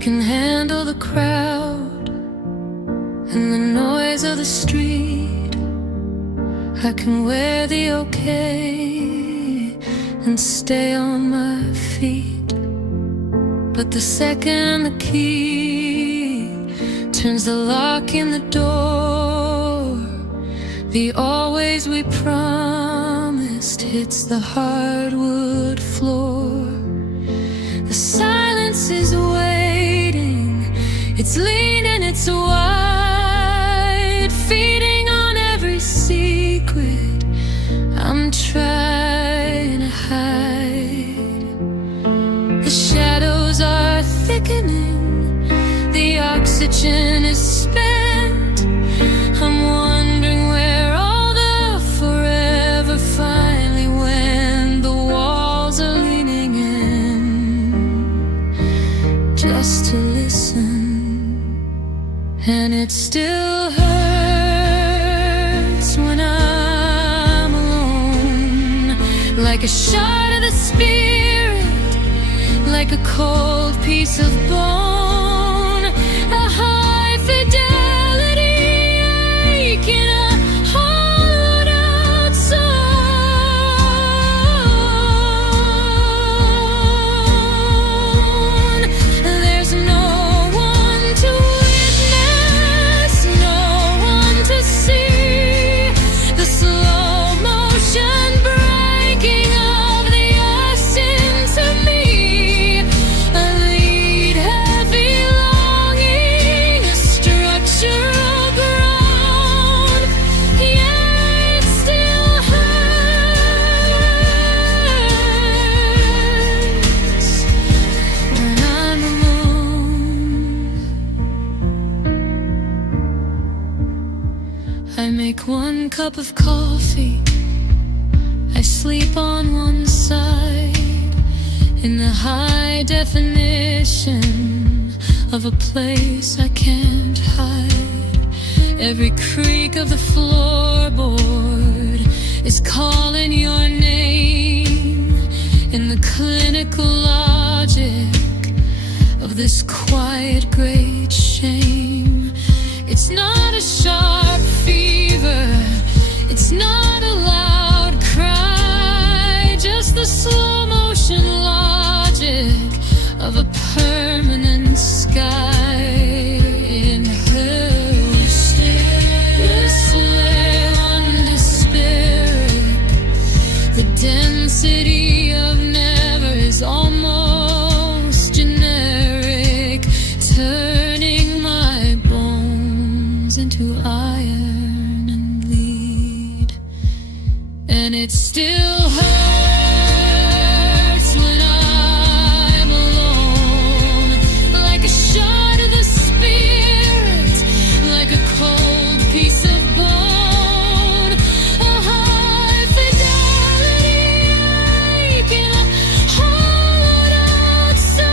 can handle the crowd and the noise of the street. I can wear the okay and stay on my feet. But the second the key turns the lock in the door, the always we promised hits the hardwood floor. The silence is waiting, it's lean and it's wide, feeding on every secret I'm trying to hide. The shadows are thickening, the oxygen is spent. I'm wondering where all the forever finally went. The walls are leaning in just to listen, and it still hurts when I'm alone, like a shot of the spirit, like a cold piece of bone, a high fidelity ache in a hollowed out zone. There's no one to witness, no one to see the slow motion breaking of the ice into me. A lead heavy longing, a structural groan. Yeah, it still hurts when I'm alone. I make one cup of coffee, I sleep on one side, in the high definition of a place I can't hide. Every creak of the floorboard is calling your name, in the clinical logic of this quiet great shame. It's not a sharp fever, it's not a loud cry, just the slow motion logic of a permanent sky. In her this lay undisparate, the density of never is almost generic, turning my bones into iron and lead, and it still hurts when I'm alone, like a shot of the spirit, like a cold piece of bone, a high fidelity ache in a hollowed out zone.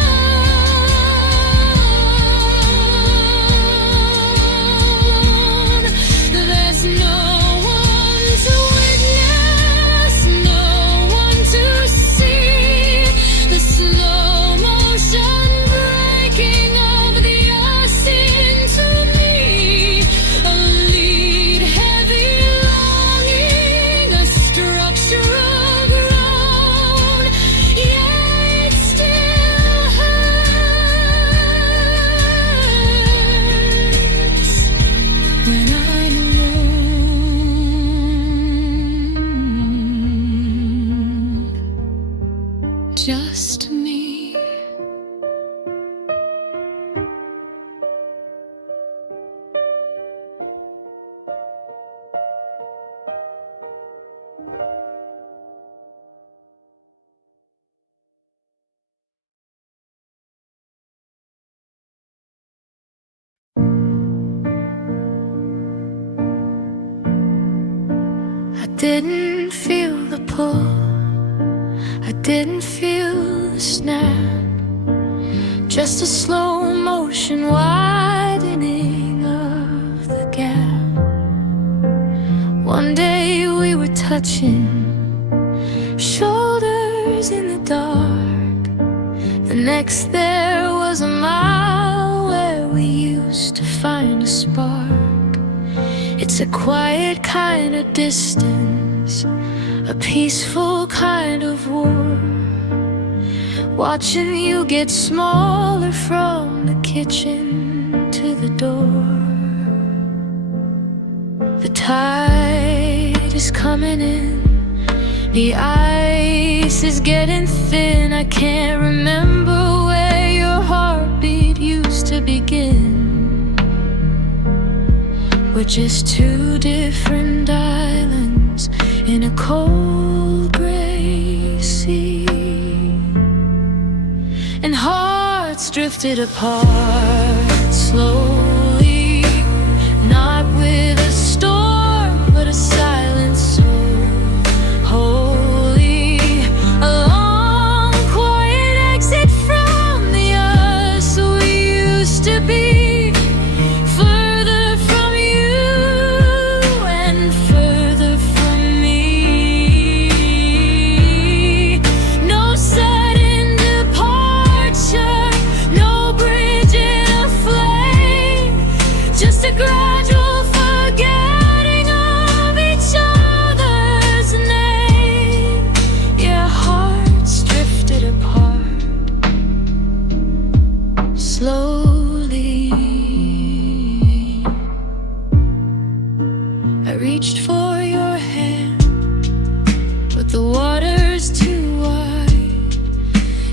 There's no one to witness, no one to see the slow motion breaking of the ice into me. A lead heavy longing, a structural groan. Yeah, it still hurts when I'm alone, just me. I didn't feel the pull, I didn't feel the snap, just a slow motion widening of the gap. One day we were touching shoulders in the dark, the next there was was a mile where we used to find a spark. It's a quiet kind of distance, a peaceful kind of war. Watching you get smaller from the kitchen to the door. The tide is coming in, the ice is getting thin. I can't remember where your heartbeat used to begin. We're just two different islands in a cold gray sea, and hearts drifted apart slowly, not with a storm, but a silence so holy. A long, quiet exit from the us we used to be, further from you and further from me. No sudden departure, no bridge in a flame, just a gradual forgetting of each other's name. Yeah, hearts drifted apart slowly. I reached for your hand, but the water's too wide,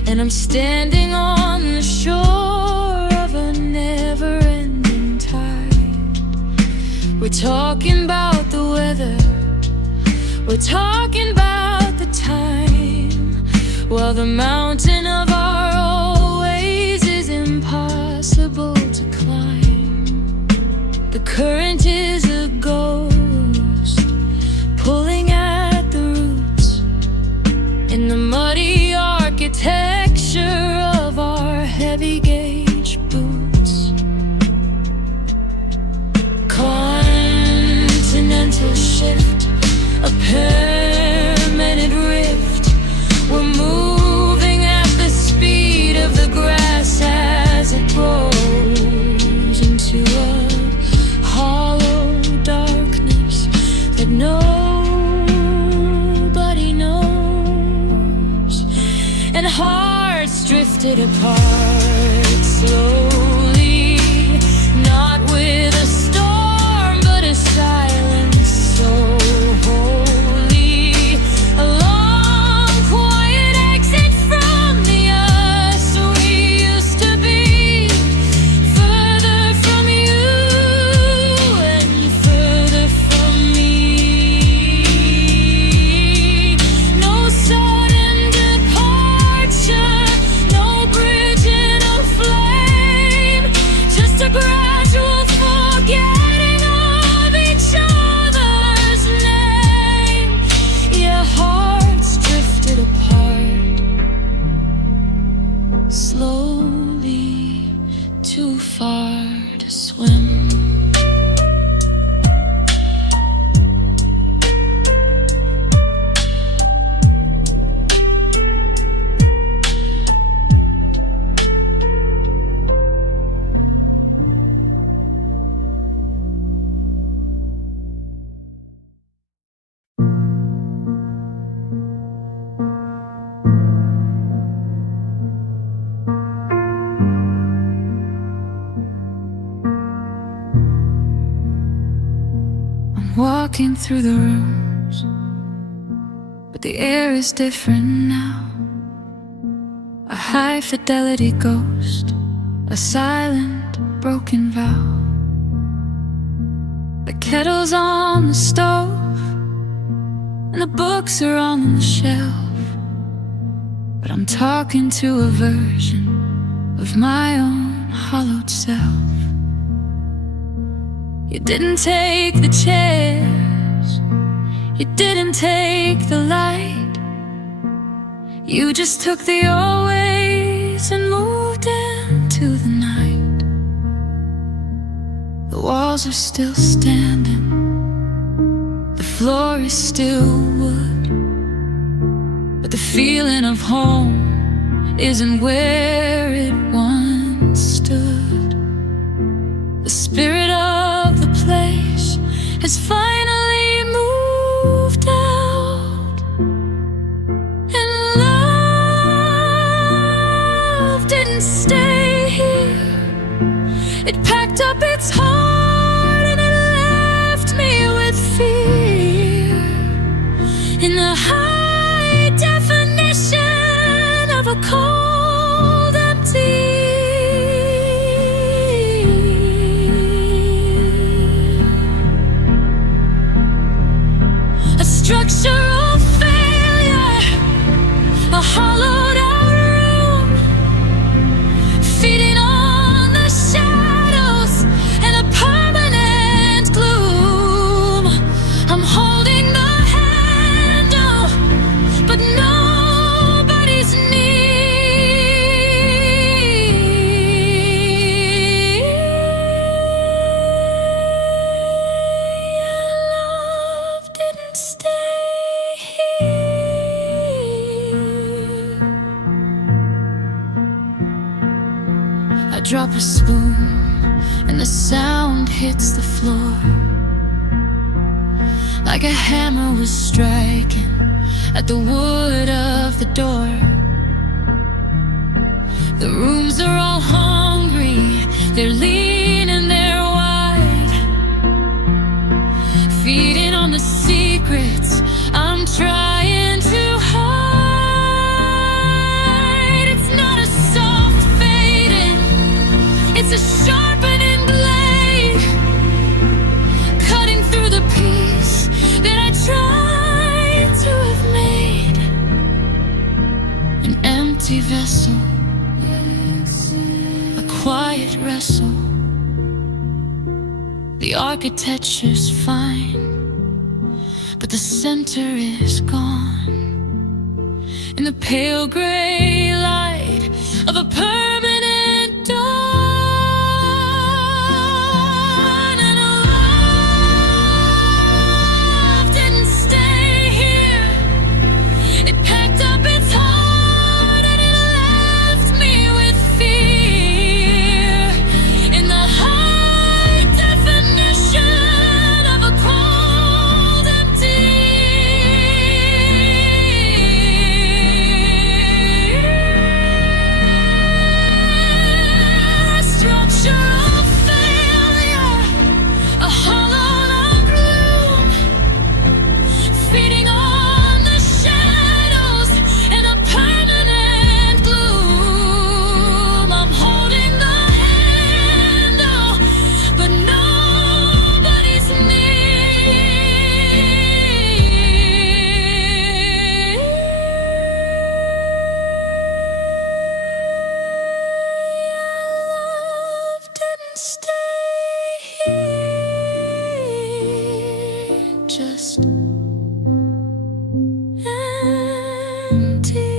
and I'm standing on the shore of a never-ending tide. We're talking about the weather, we're talking about the time, while the mountain of our always is impossible to climb. The current is a ghost pulling at the roots in the muddy architecture of our heavy gauge boots. Continental shift, a permanent rift. We're moving at the speed of the grass as it grows into a hollow darkness that nobody knows. And hearts drifted apart slowly, not with a storm, but a silence so holy. A long, quiet exit from the us we used to be, further from you and further from me. No sudden departure, no bridge in a flame, just a gradual forgetting of each other's name. Yeah, hearts drifted apart slowly, too far to swim. Walking through the rooms, but the air is different now. A high fidelity ghost, a silent broken vow. The kettle's on the stove, and the books are on the shelf, but I'm talking to a version of my own hollowed self. You didn't take the chairs, you didn't take the light, you just took the always and moved into the night. The walls are still standing, the floor is still wood, but the feeling of home isn't where it once The spirit of the place has finally moved out, and love didn't stay here. It packed up its heart and it left me with fear. In the high definition of a cold, empty, a structural failure, a hollowed out room, feeding on the shadows and a permanent gloom. I'm holding the handle, but nobody's near. Love didn't stay here. I drop a spoon and the sound hits the floor, like a hammer was striking at the wood of the door. The rooms are all hungry, they're lean and they're wide, feeding on the secrets I'm trying to hide. It's not a soft fading, it's a sharpening blade, cutting through the peace that I tried to have made. An empty vessel, a quiet wrestle. The architecture's fine, but the center is gone. In the pale gray light of a permanent dawn, and love didn't stay here. It packed up its heart and it left me with fear. In the high definition of a cold, empty, a structural failure, a hollowed out room, feeding on the shadows and a permanent gloom. I'm holding the handle, but nobody's near. Love didn't stay here, just empty.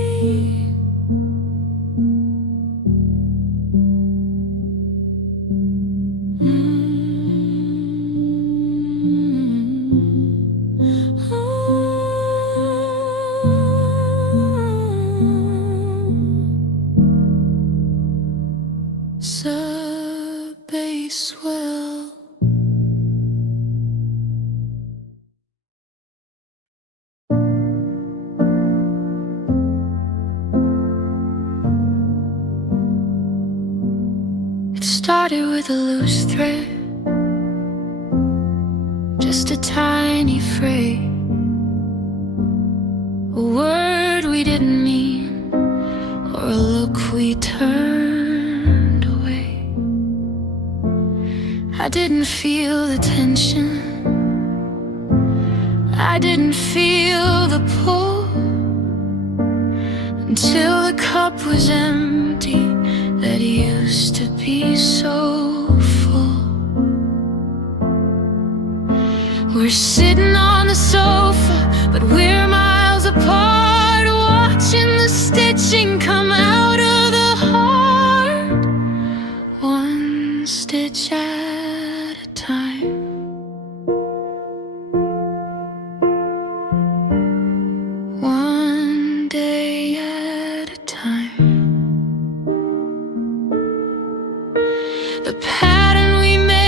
Subway swell. It started with a loose thread, just a tiny phrase, a word we didn't mean, or a look we turned away. I didn't feel the tension, I didn't feel the pull, until the cup was empty that used to be so full. We're sitting on the sofa, but we're miles apart, watching the stitching come out of the heart, one stitch at a time. One day at a time. The pattern we made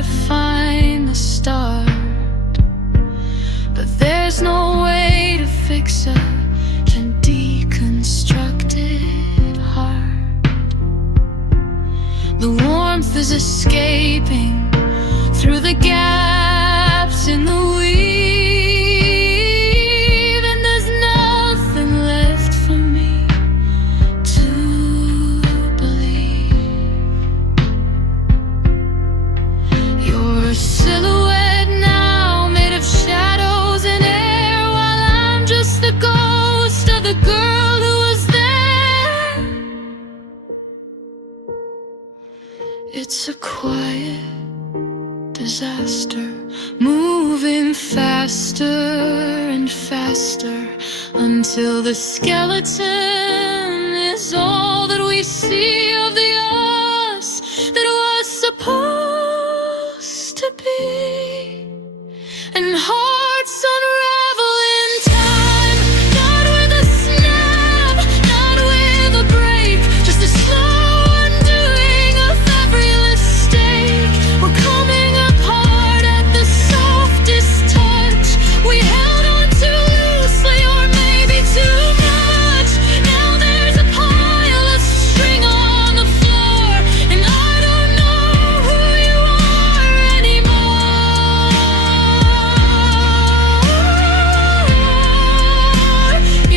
to find the start, but there's no way to fix a deconstructed heart. The warmth is escaping through the gaps in the weave, and there's nothing left for me to believe. You're a silhouette now, made of shadows and air, while I'm just the ghost of the girl who was there. It's a quiet disaster, moving faster and faster, until the skeleton is all that we see of the us that was supposed to be. And hearts unravel in time, not with a snap, not with a break, just a slow undoing of every mistake. We're coming apart at the softest touch. We held on too loosely, or maybe too much. Now there's a pile of string on the floor, and I don't know who you are anymore.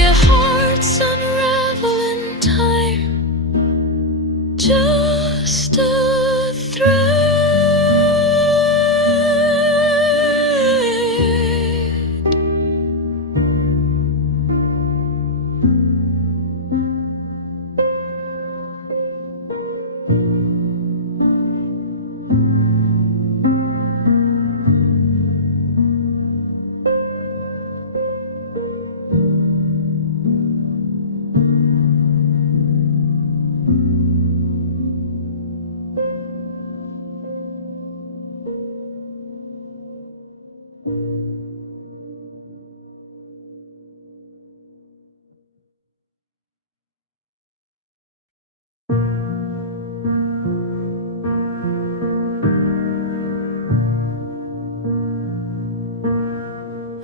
Your hearts unravel in time, just a thread.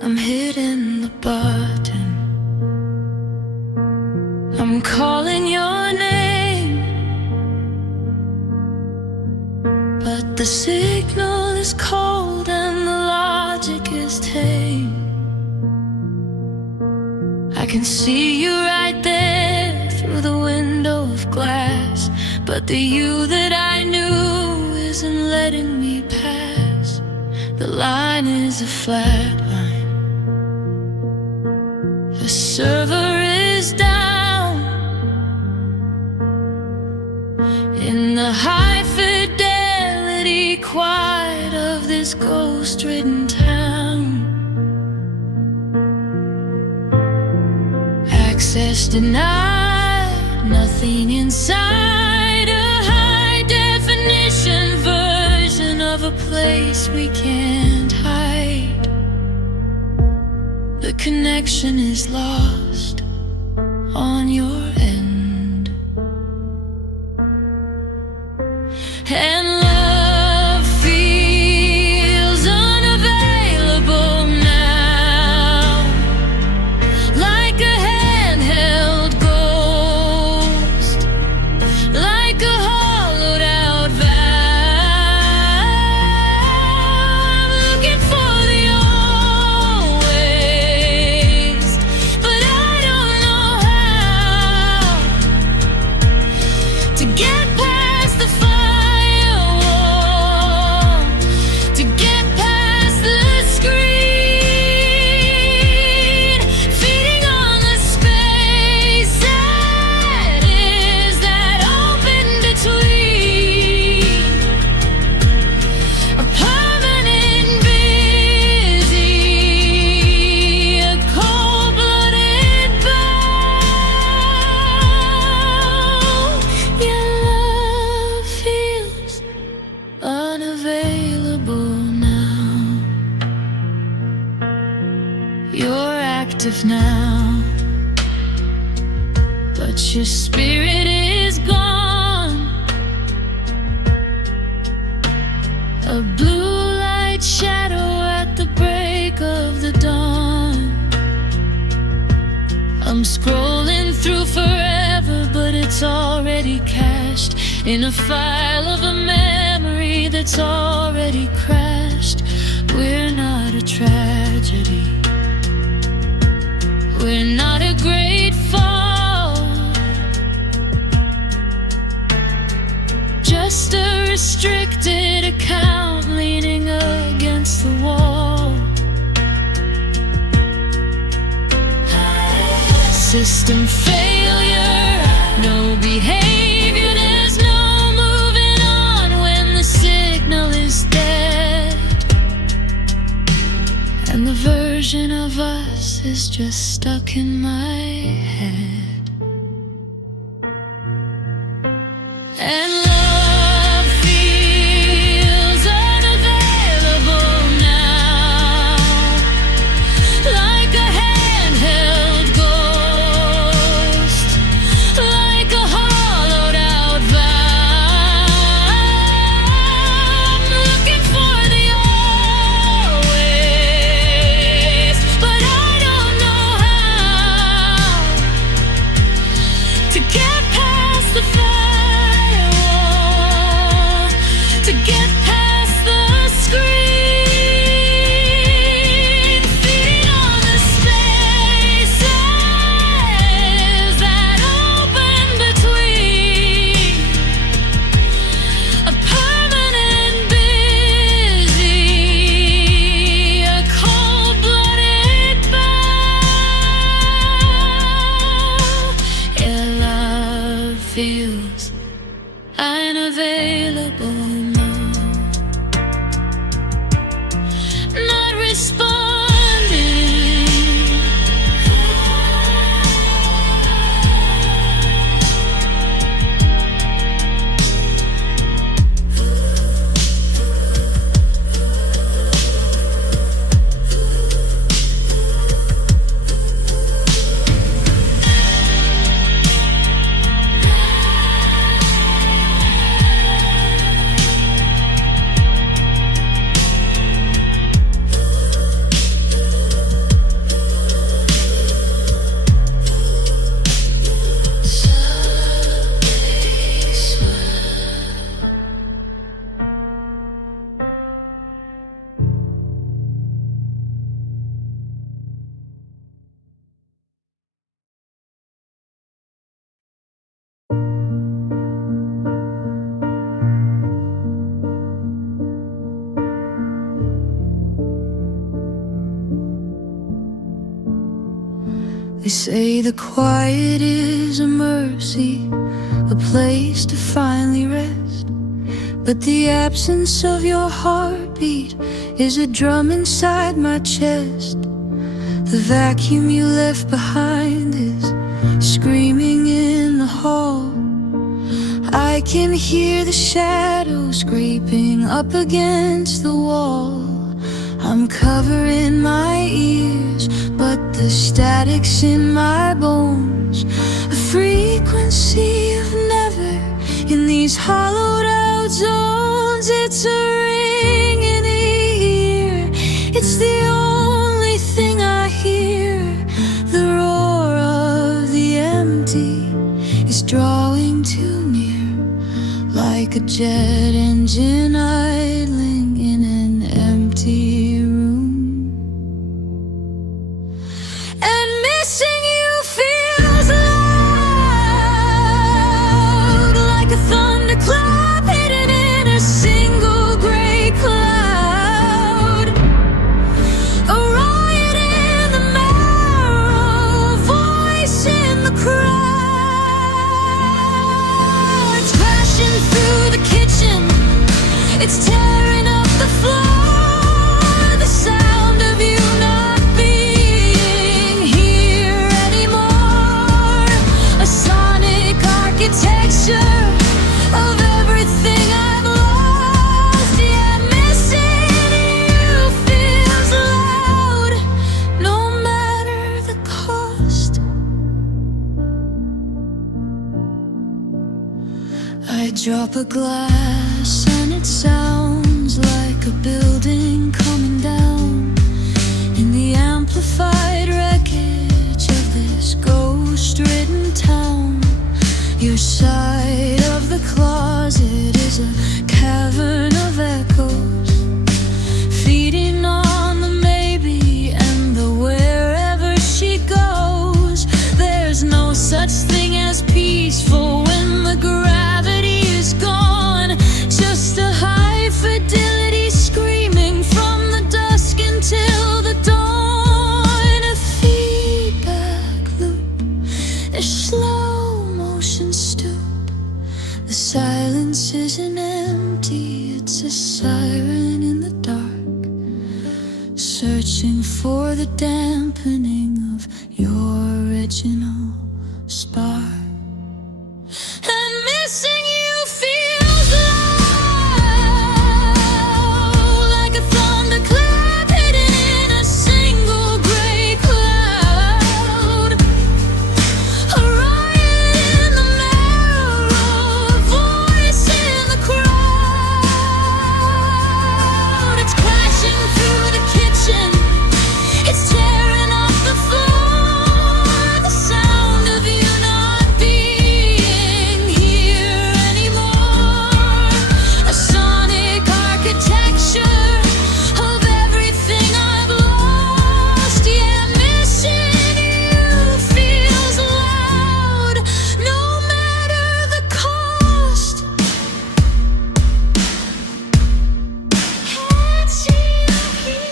I'm hitting the button, I'm calling your name, but the signal is cold and the logic is tame. I can see you right there through the window of glass, but the you that I knew isn't letting me pass. The line is a flat line, the server is down. In the high fidelity quiet of this ghost-ridden town, access denied, nothing inside, a high-definition version of a place we can't hide. The connection is lost on your end, and love feels unavailable now, like a handheld ghost, like a hollowed out valve, looking for the old ways, but I don't know how to get past the firewall, to get past the screen, feeding on the space that is that open between a permanent busy, a cold-blooded bow. Your love feels unavailable now. You're active now, but your spirit is gone. A blue light shadow at the break of the dawn. I'm scrolling through forever, but it's already cached in a file of a memory that's already crashed. We're not a tragedy, we're not a great fall, just a restricted account leaning against the wall. System failure, no behavior, there's no moving on when the signal is dead. And the version of us is just stuck in my head. And love feels unavailable now, like a handheld ghost, like a hollowed out vow. I'm looking for the always, but I don't know how to get past the firewall, to get past the screen, feeding on the spaces that open between a permanent busy, a cold-blooded bow. Yeah, love feels unavailable now, not responding. They say the quiet is a mercy, a place to finally rest. But the absence of your heartbeat is a drum inside my chest. The vacuum you left behind is screaming in the hall. I can hear the shadows scraping up against the wall. I'm covering my ears, but the static's in my bones. A frequency of never in these hollowed out zones. It's a ring in the ear, it's the only thing I hear. The roar of the empty is drawing too near, like a jet engine idling in an empty room. And missing you feels loud, like a thunderclap hidden in a single gray cloud. A riot in the marrow, voice in the crowd. It's crashing through the kitchen, it's tearing up the floor. The sound of you not being here anymore. A sonic architecture of everything I've lost. Yeah, missing you feels loud, no matter the cost. I drop a glass and it sounds like siren in the dark, searching for the dampening of your original spark. And missing you feels loud, like a thunderclap hidden in a single gray cloud. A riot in the mirror, a voice in the crowd. It's crashing through the kitchen, it's tearing up the floor. The sound of you not being here anymore. A sonic architecture of everything I've lost. Yeah, missing you feels loud, no matter the cost. Can't see you here.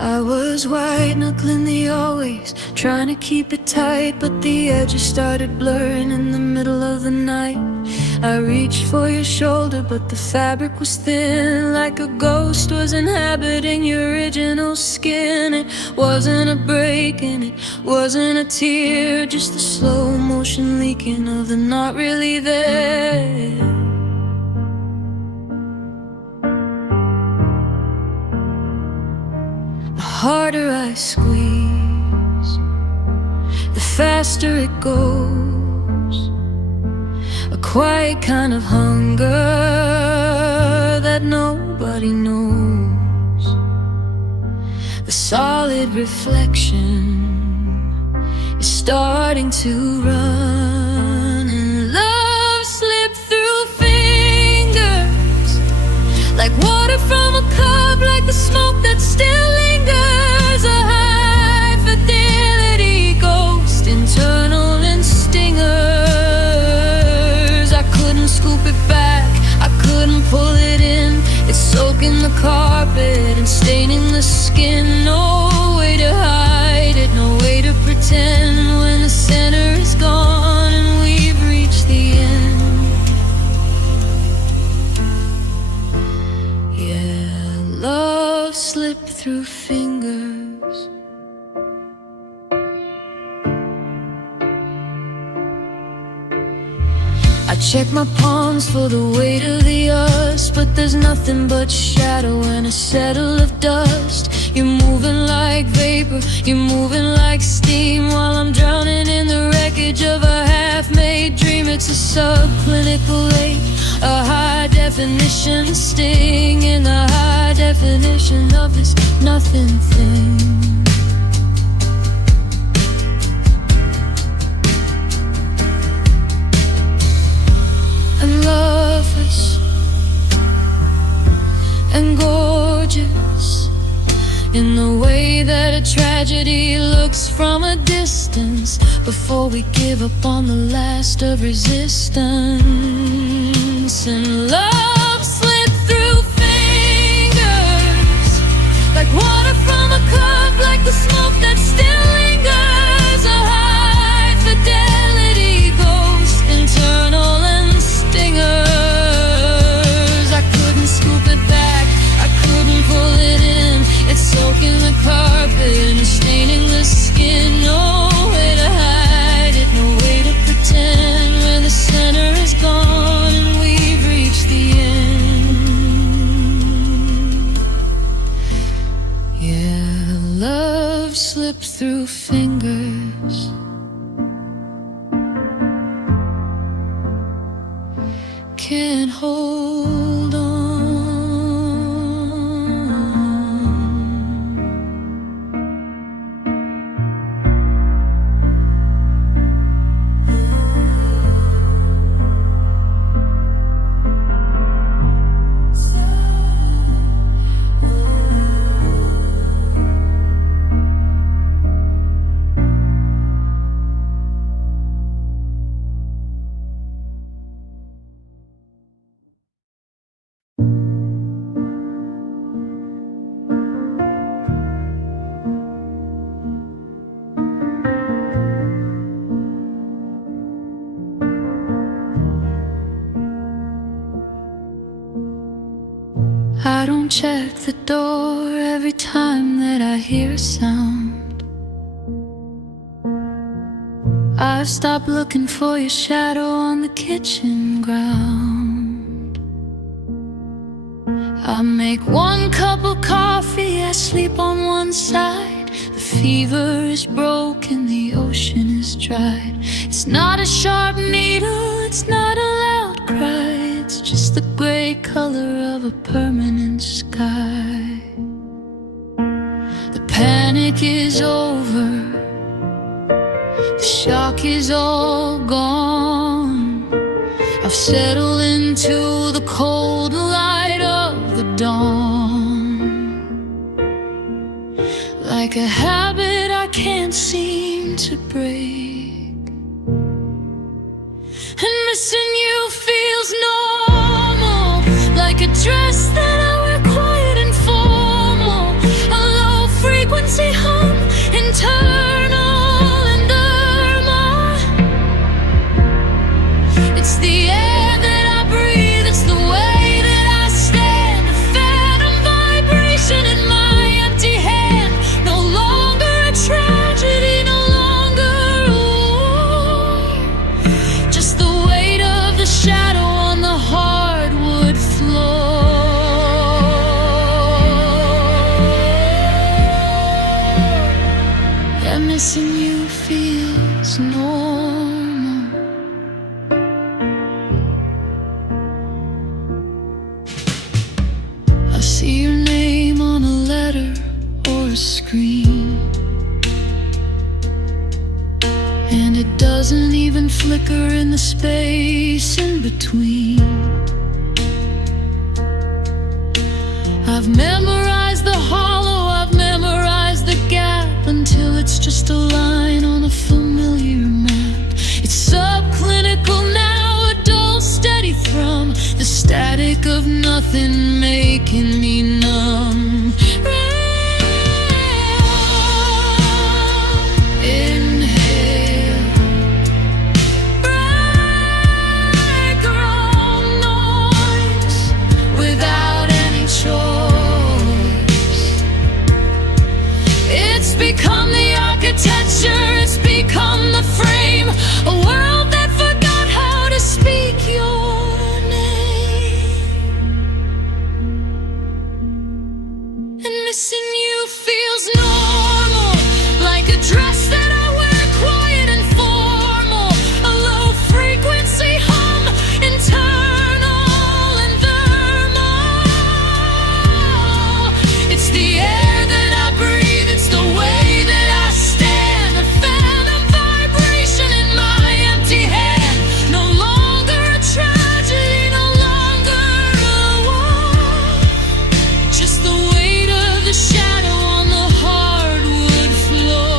I was white knuckling the always, trying to keep it tight, but the edges started blurring in the middle of the night. I reached for your shoulder, but the fabric was thin, like a ghost was inhabiting your original skin. It wasn't a break and it wasn't a tear, just the slow motion leaking of the not really there. The harder I squeeze, the faster it goes. A quiet kind of hunger that nobody knows. The solid reflection is starting to run, and love slipped through fingers like water from a cup, like the smoke that still lingers. A high fidelity ghost, internal and stingers. I couldn't scoop it back, I couldn't pull it in. It's soaking the carpet and staining the skin. No way to hide it, no way to pretend when the center is gone and we've reached the end. Yeah, love slipped through fingers. I check my palms for the weight of the us, but there's nothing but shadow and a settle of dust. You're moving like vapor, you're moving like steam, while I'm drowning in the wreckage of a half-made dream. It's a subclinical ache, a high-definition sting in the high definition of this nothing thing. And loveless and gorgeous in the way that a tragedy looks from a distance, before we give up on the last of resistance. And love slipped through fingers like water from a cup, like the smoke that still lingers. A high fidelity ghost, internal and stingers. I couldn't scoop it back, I couldn't pull it in. It's soaking the carpet and staining the skin. No way to hide it, no way to pretend when the center is gone and we've reached the end. Yeah, love slipped through fingers. Can't hold on. I don't check the door every time that I hear a sound. I've stopped looking for your shadow on the kitchen ground. I make 1 cup of coffee, I sleep on one side. The fever is broken, the ocean is dried. It's not a sharp needle, it's not a loud cry. It's just the gray color of a permanent sky. The panic is over, the shock is all gone. I've settled into the cold light of the dawn. Like a habit I can't seem to break, and missing you feels normal. Like a dress that I wear quiet and formal, a low frequency hum, internal and thermal. It's the air that I breathe, it's the way that I stand. A phantom vibration in my empty hand. No longer a tragedy, no longer a war. Just the weight of the shadow on the hardwood floor. Yeah, missing you feels normal. I see your name on a letter or a screen, and it doesn't even flicker in the space in between. I've memorized the hollow, I've memorized the gap, until it's just a line on a familiar map. It's subclinical now, a dull steady thrum, the static of nothing making me numb. Inhale, background noise, without any choice. It's become the architecture, it's become the frame. A world that forgot how to speak your name. And missing you feels normal. Like a dress that I wear quiet and formal, a low frequency hum, internal and thermal. It's the air that I breathe, it's the way that I stand. A phantom vibration in my empty hand. No longer a tragedy, no longer a war. Just the weight of the shadow on the hardwood floor.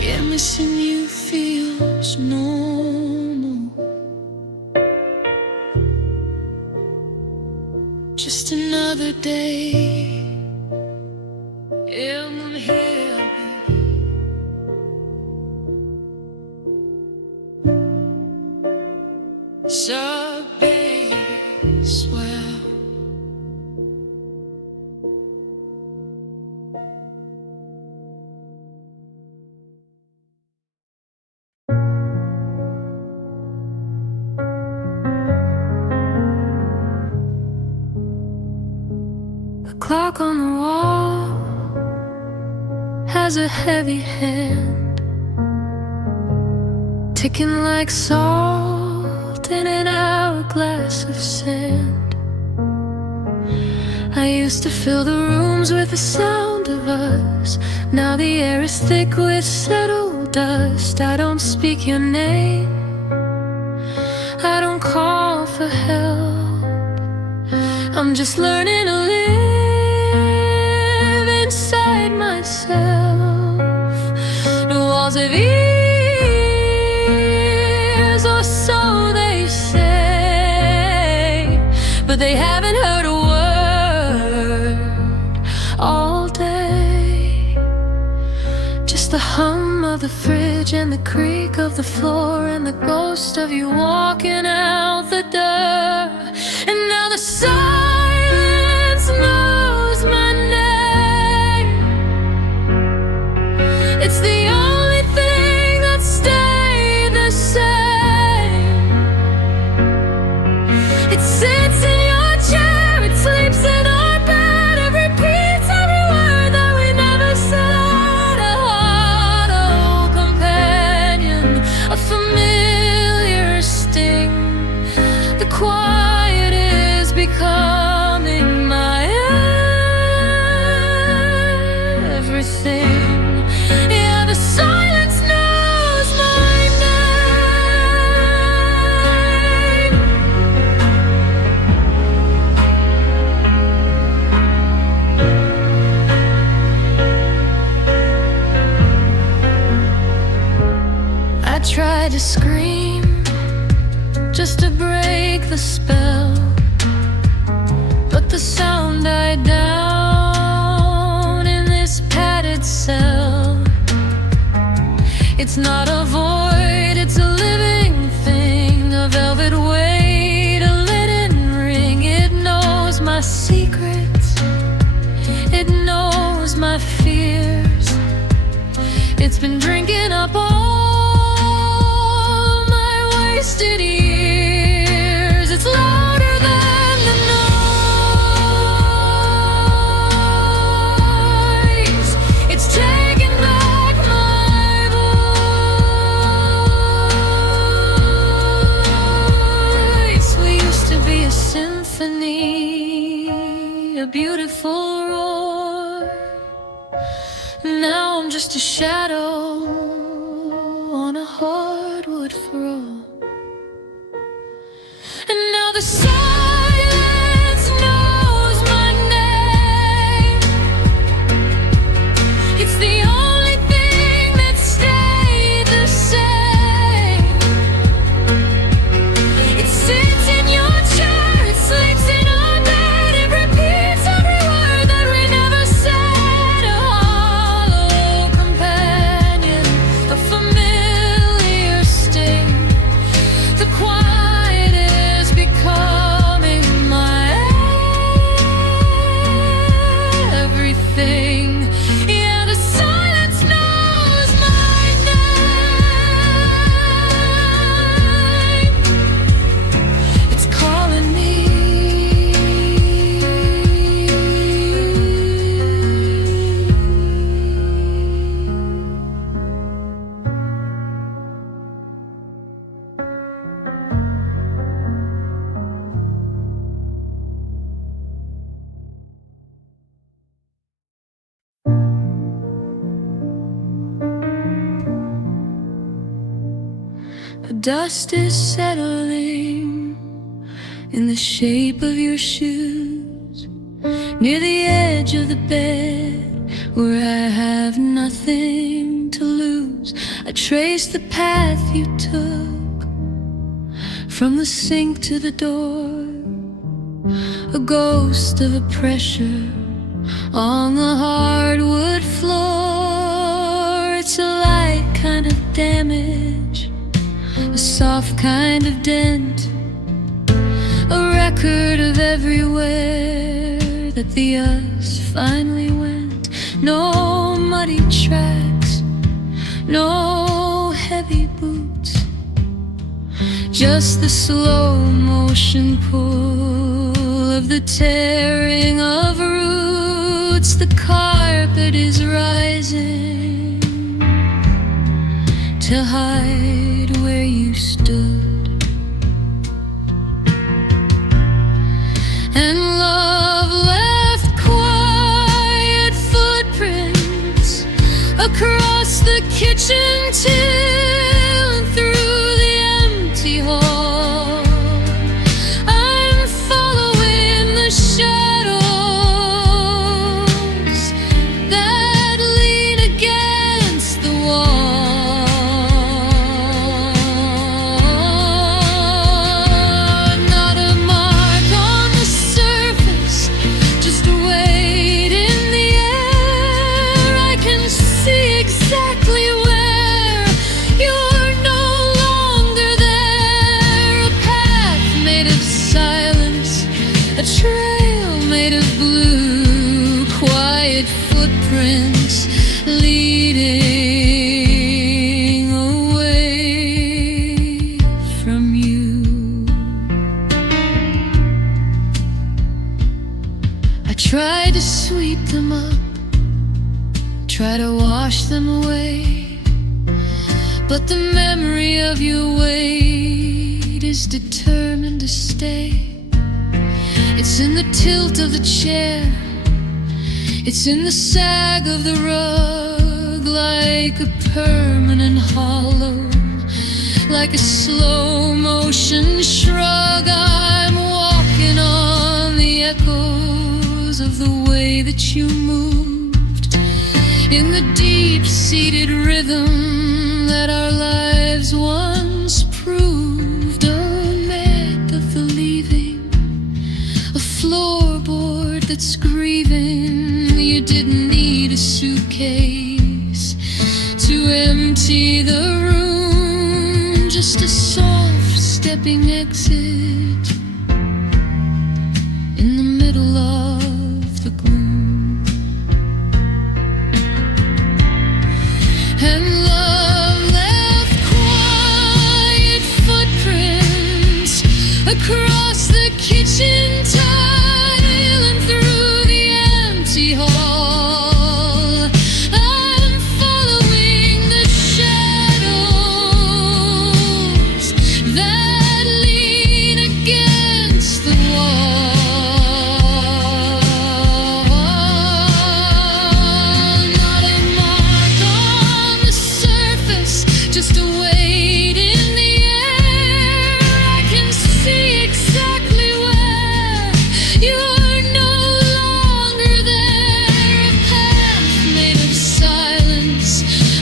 Yeah, missing you feels normal. Just another day in the heavy. Sub-bass well. The clock on the wall has a heavy hand, ticking like salt in an hourglass of sand. I used to fill the rooms with the sound of us. Now the air is thick with settled dust. I don't speak your name, I don't call for help. I'm just learning to live inside myself. The walls of ears, or so they say, but they haven't heard a word all day. Just the hum of the fridge and the creak of the floor and the ghost of you walking out the door. And now the silence knows my name. It's the only thing that stayed the same. It sits in your chair, it sleeps in our bed, it repeats every word that we never said. A hot old companion, a familiar sting. The quiet is becoming my everything. Yeah, the silence knows my name. I tried to scream just to break the spell, but the sound died down in this padded cell. It's not a void, it's a living thing, a velvet weight, a linen ring. It knows my secrets, it knows my fears. It's been drinking up all my wasted years. It's louder than the noise. It's taking back my voice. We used to be a symphony, a beautiful roar. Now I'm just a shadow on a hardwood floor. And now the silence knows my name. It's the only thing that stayed the same. It sits in your chair, it sleeps in our bed, it repeats every word that we never said. A hollow companion, a familiar sting. The quiet is becoming my everything. Yeah, the silence knows my name. It's calling me. The dust is settling in the shape of your shoes, near the edge of the bed where I have nothing to lose. I trace the path you took from the sink to the door, a ghost of a pressure on the hardwood floor. It's a light kind of damage, a soft kind of dent, a record of everywhere that the us finally went. No muddy tracks, no heavy boots, just the slow motion pull of the tearing of roots. The carpet is rising to hide where you stood, and love left quiet footprints across the kitchen till and through the empty hall. I'm following the shadows that lean against the wall. Not a mark on the surface, just a weight in the air. I can see exactly where Try to sweep them up, try to wash them away, but the memory of your weight is determined to stay. It's in the tilt of the chair, it's in the sag of the rug, like a permanent hollow, like a slow motion shrug. I'm walking on the echoes of the way that you moved, in the deep-seated rhythm that our lives once proved. A myth of the leaving, a floorboard that's grieving. You didn't need a suitcase to empty the room, just a soft stepping exit in the middle of the gloom. And love left quiet footprints across the kitchen tile and through the empty hall. I'm following the shadows that lean against the wall. Not a mark on the surface, just a weight in the air. I can see exactly where you're no longer there. A path made of silence,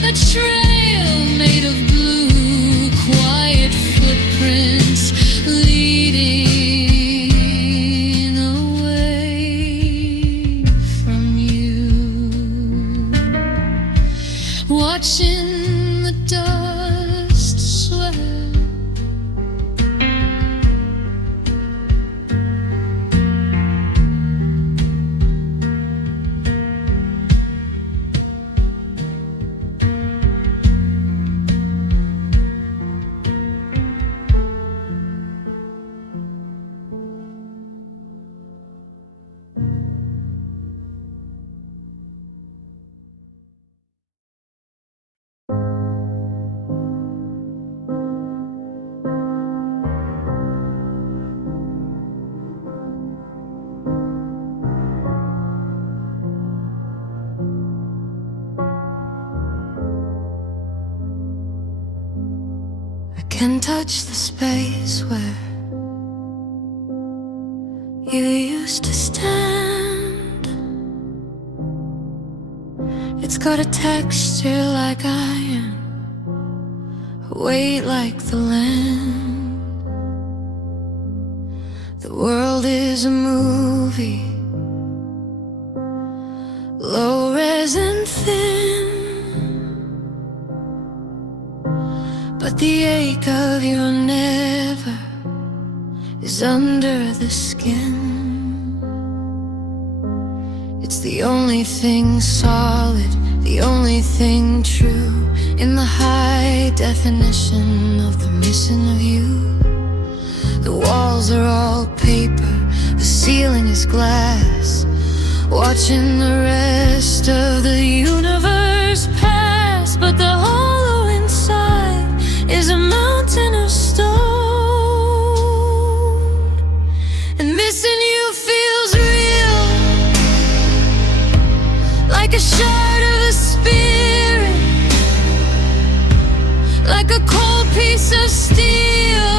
a trail made of blue, quiet footprints leading away from you. Watching the dust swell, I can touch the space where you used to stand. It's got a texture like iron, a weight like the land. The world is a movie, low res and thin, but the ache of your never is under the skin. It's the only thing solid, the only thing true, in the high definition of the missing of you. The walls are all paper, the ceiling is glass, watching the rest of the universe pass. But the hollow inside is a mountain of stone, and missing you feels real, like a shard of the spirit, like a cold piece of steel,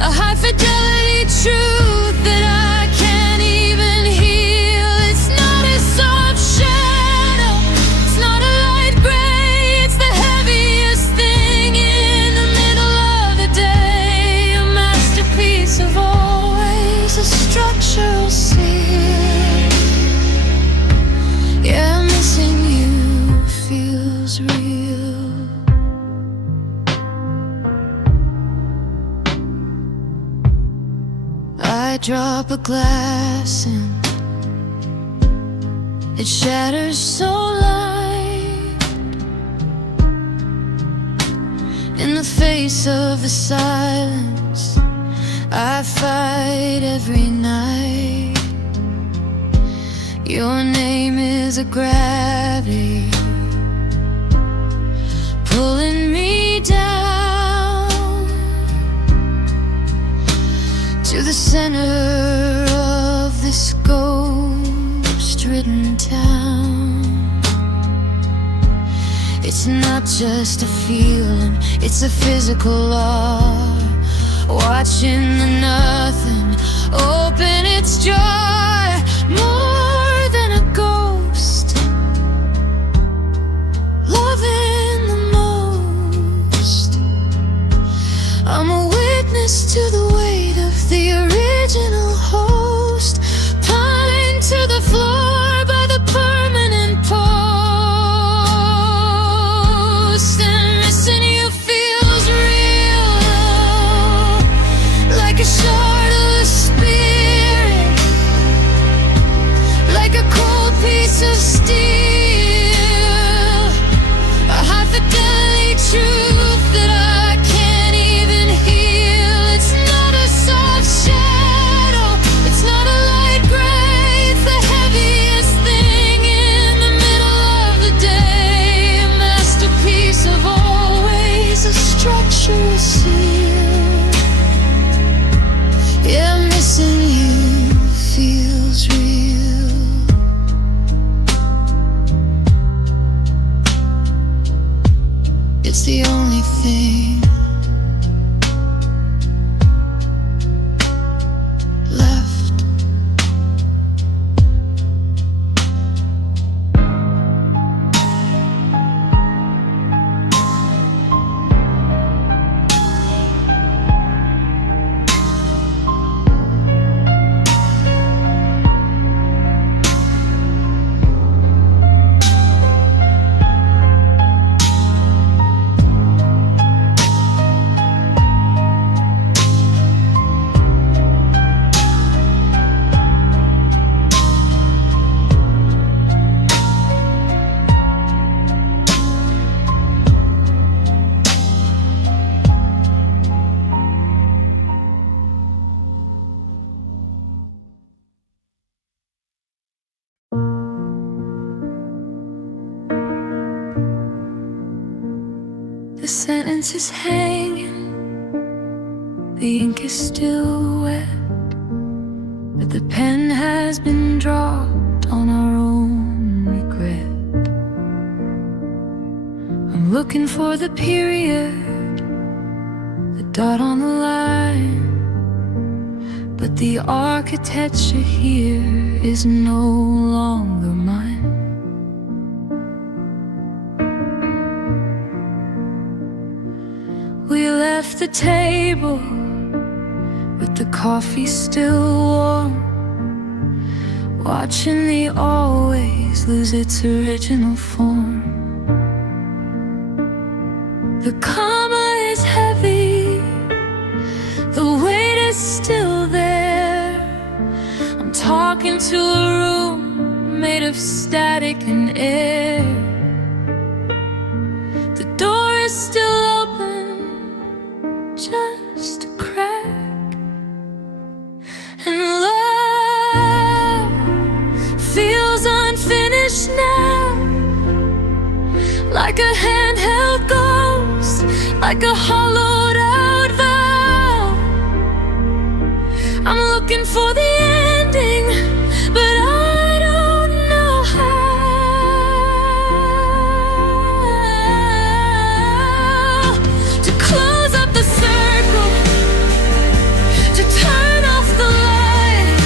a high fidelity truth that I can't even heal. It's not a soft shadow, it's not a light gray, it's the heaviest thing in the middle of the day. A masterpiece of always, a structural seal. Yeah, missing you feels real. I drop a glass and it shatters so light in the face of the silence I fight every night. Your name is a gravity pulling me down to the center of this ghost-ridden town. It's not just a feeling, it's a physical law. Watching the nothing open its jar, more than a ghost, loving the most. I'm a witness to the weight of the original host, pinned to the floor by the permanent post. And missing you feels real, like a shard of the spirit, like a cold piece of steel, a high fidelity truth that I can't even heal. It's not a soft shadow, it's not a light gray, it's the heaviest thing in the middle of the day, a masterpiece of always, a structural seal. Yeah, missing you feels real. It's the only thing left. The sentence is hanging, the ink is still wet, but the pen has been dropped on our own regret. I'm looking for the period, the dot on the line, but the architecture here is no longer mine. We left the table with the coffee still warm, watching the always lose its original form. The comma is heavy, the weight is still there. I'm talking to a room made of static and air. The door is still open, just a crack, and love feels unfinished now, like a handheld ghost, like a hollowed out vow. I'm looking for the ending, but I don't know how to close up the circle, to turn off the light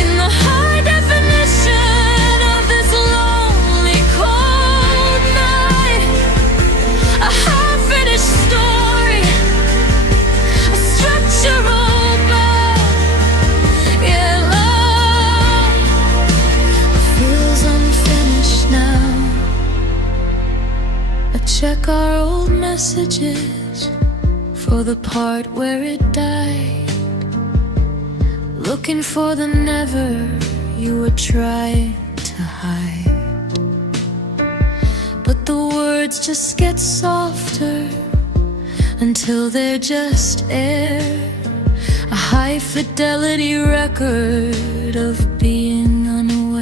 in the high definition of this lonely cold night. A half-finished story, a structural bow. Yeah, love feels unfinished now. I check our old messages for the part where it died, looking for the never you were trying to hide. But the words just get softer until they're just air, a high fidelity record of being unaware.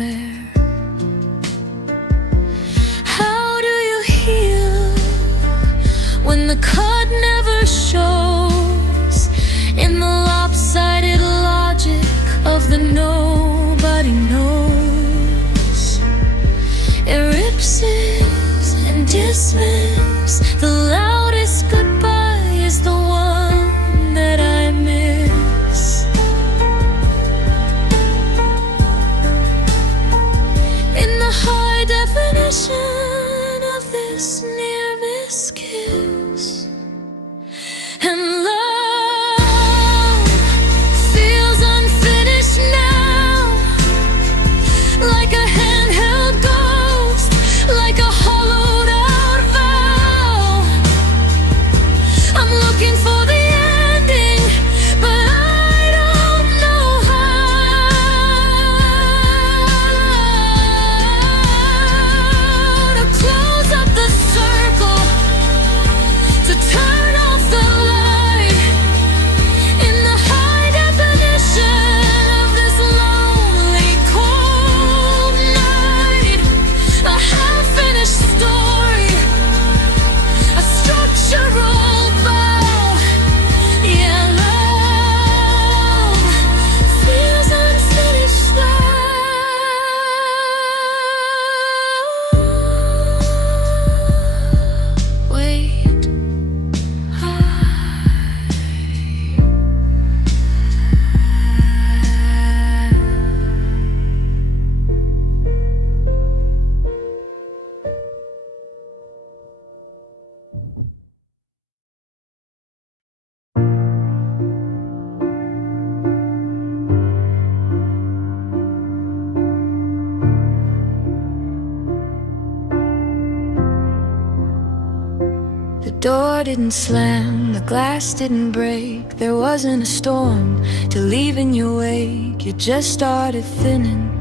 door didn't slam, the glass didn't break. There wasn't a storm to leave in your wake. You just started thinning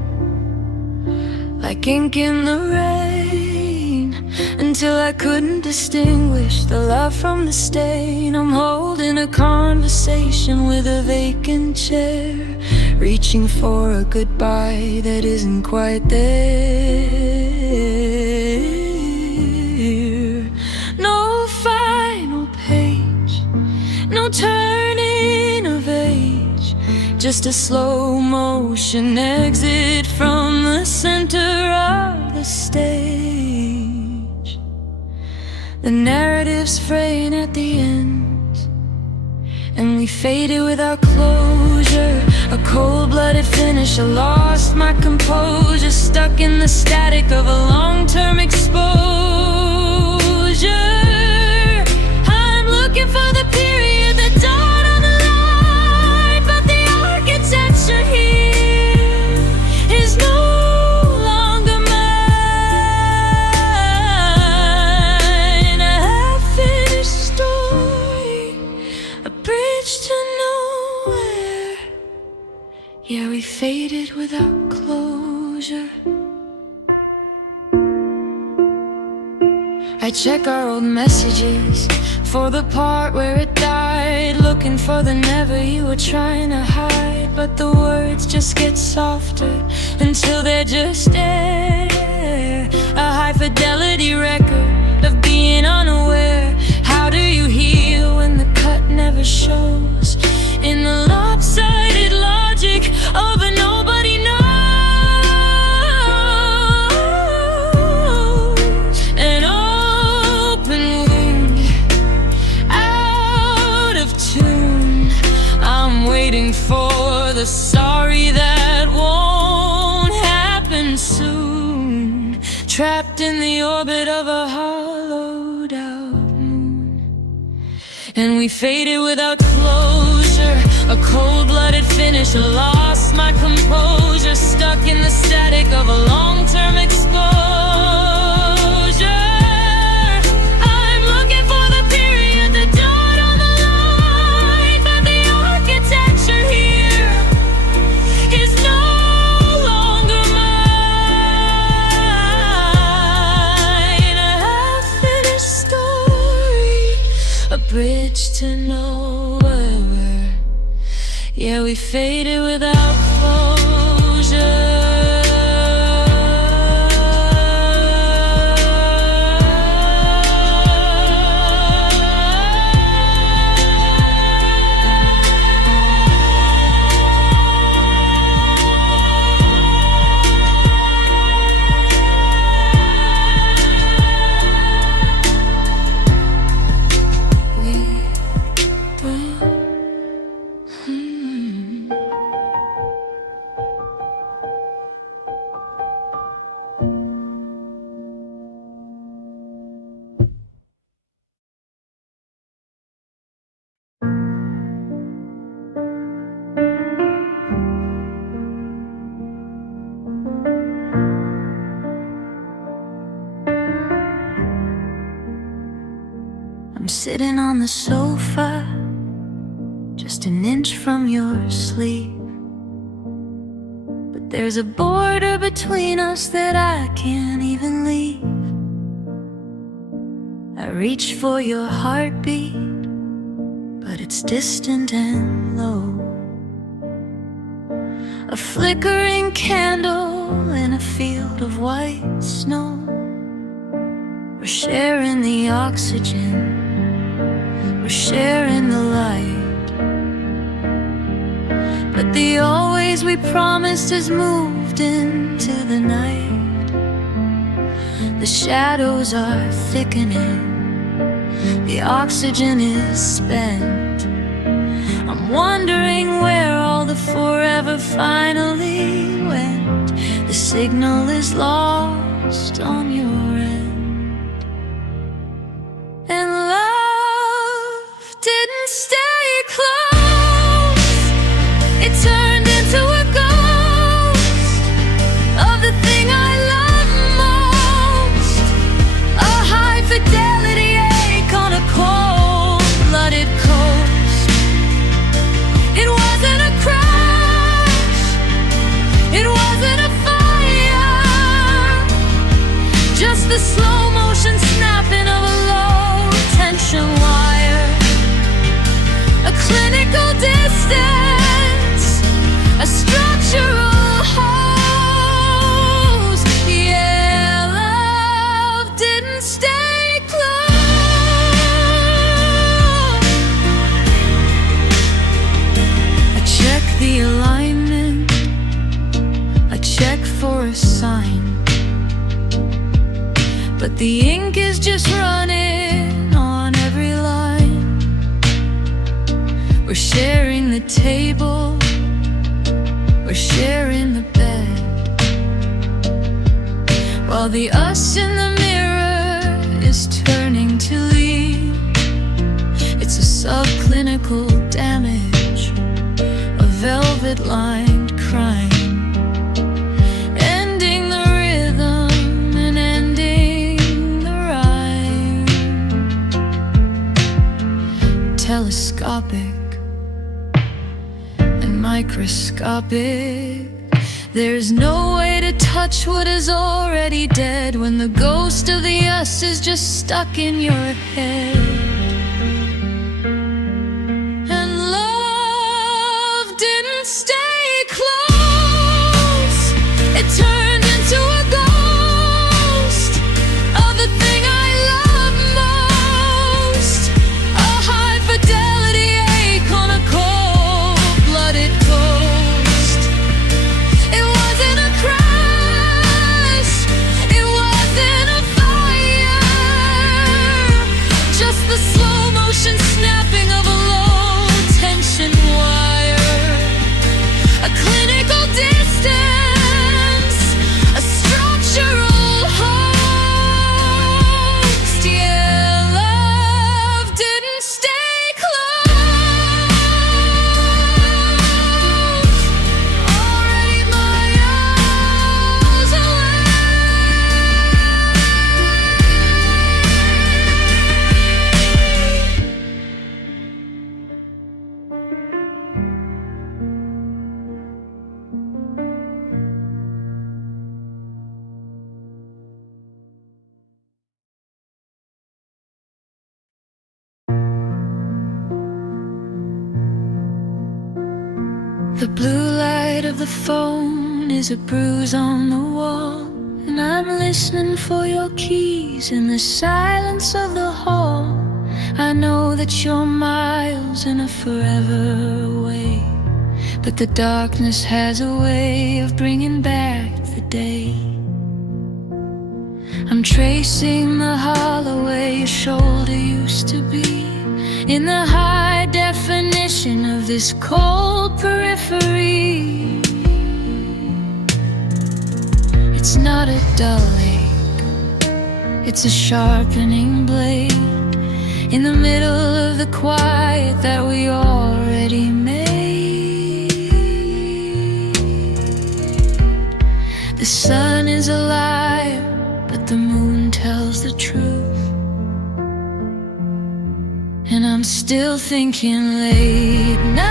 like ink in the rain, until I couldn't distinguish the love from the stain. I'm holding a conversation with a vacant chair, reaching for a goodbye that isn't quite there. No final page, no turning of age, just a slow motion exit from the center of the stage. The narrative's fraying at the end, and we faded without closure. A cold-blooded finish, I lost my composure, stuck in the static of a long-term exposure. I'm looking for the period that dawned on the line, but the architecture here is no longer mine. A half-finished story, a bridge to nowhere. Yeah, we faded without closure. I check our old messages for the part where it died, looking for the never you were trying to hide. But the words just get softer until they're just air. A high-fidelity record of being unaware. How do you heal when the cut never shows? In the lopsided logic of a nobody knows. An open wound, out of tune. I'm waiting for the sorry that won't happen soon. Trapped in the orbit of a hollowed out moon, and we faded without closure. A cold-blooded finish, I lost my composure, stuck in the static of a long-term exposure. I'm looking for the period that dawned on the line, but the architecture here is no longer mine. A half-finished story, a bridge to nowhere. Yeah, we faded without closure. I'm sitting on the sofa, just an inch from your sleep. But there's a border between us that I can't even leave. I reach for your heartbeat, but it's distant and low. A flickering candle in a field of white snow. We're sharing the oxygen, we're sharing the light, but the always we promised has moved into the night. The shadows are thickening, the oxygen is spent. I'm wondering where all the forever finally went. The signal is lost on your end. And love didn't stay close. It turned into a ghost of the thing I love most. A high fidelity ache on a distance, a structural hose. Yeah, love didn't stay close. I check the alignment, I check for a sign, but the ink is just running on every line. We're sharing the table, we're sharing the bed, while the us in the mirror is turning to leave. It's a subclinical damage, a velvet-lined crime, ending the rhythm and ending the rhyme. Telescopic and microscopic, there's no way to touch what is already dead when the ghost of the us is just stuck in your head. And love didn't stay close. It turned into a ghost of the thing I love most, a high fidelity ache on a cold-blooded coast. It wasn't a crash, it wasn't a fire, just the slow motion snapping of a low-tension wire, a clinical distance, a structural host. Yeah, love didn't stay close. Already miles away. The blue light of the phone is a bruise on the wall, and I'm listening for your keys in the silence of the hall. I know that you're miles and a forever away, but the darkness has a way of bringing back the day. I'm tracing the hollow where your shoulder used to be, in the high definition of this cold periphery. It's not a dull ache, it's a sharpening blade in the middle of the quiet that we already made. The sun is a liar, but the moon tells the truth. And I'm still thinking late night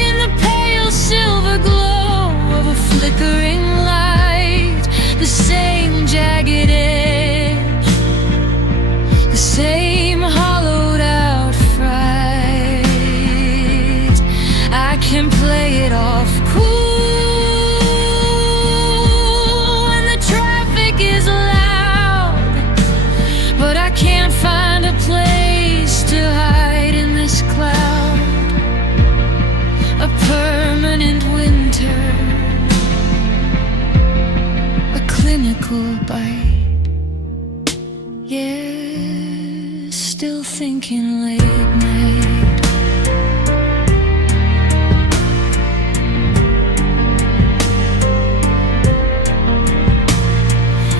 in the pale silver glow of a flickering light, the same jagged edge, the same hollowed out fright. I can play it off cool when the traffic is loud, but I can't find a place to hide in this cloud, a permanent winter, a clinical bite. Yeah, still thinking late night.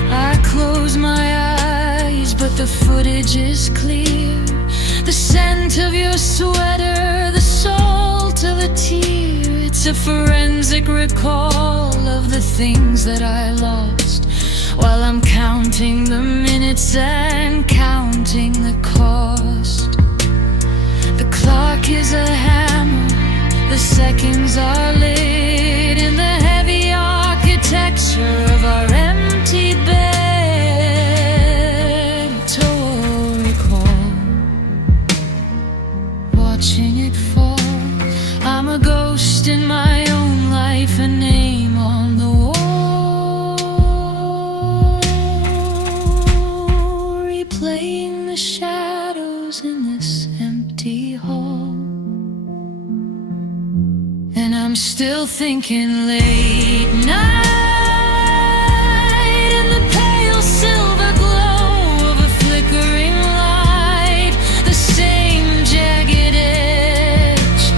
I close my eyes, but the footage is clear. The scent of your sweater, the salt of a tear. It's a forensic recall of the things that I lost, while I'm counting the minutes and counting the cost. The clock is a hammer, the seconds are lit in the heavy architecture of our empty bed. To recall watching it fall. I'm a ghost in my own life, a name on the wall, replaying the shadows in this empty hall. And I'm still thinking late night in the pale silver glow of a flickering light, the same jagged edge,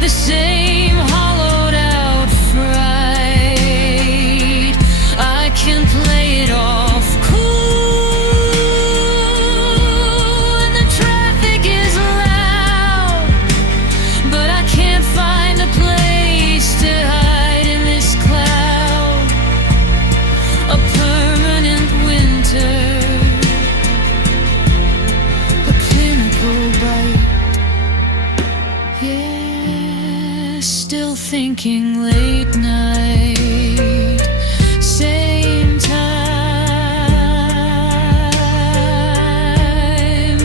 the same hollowed out fright. I can play it off cool and the traffic is loud, but I can't find a place to hide in this cloud, a permanent winter, a clinical bite. Yeah, still thinking late night, same time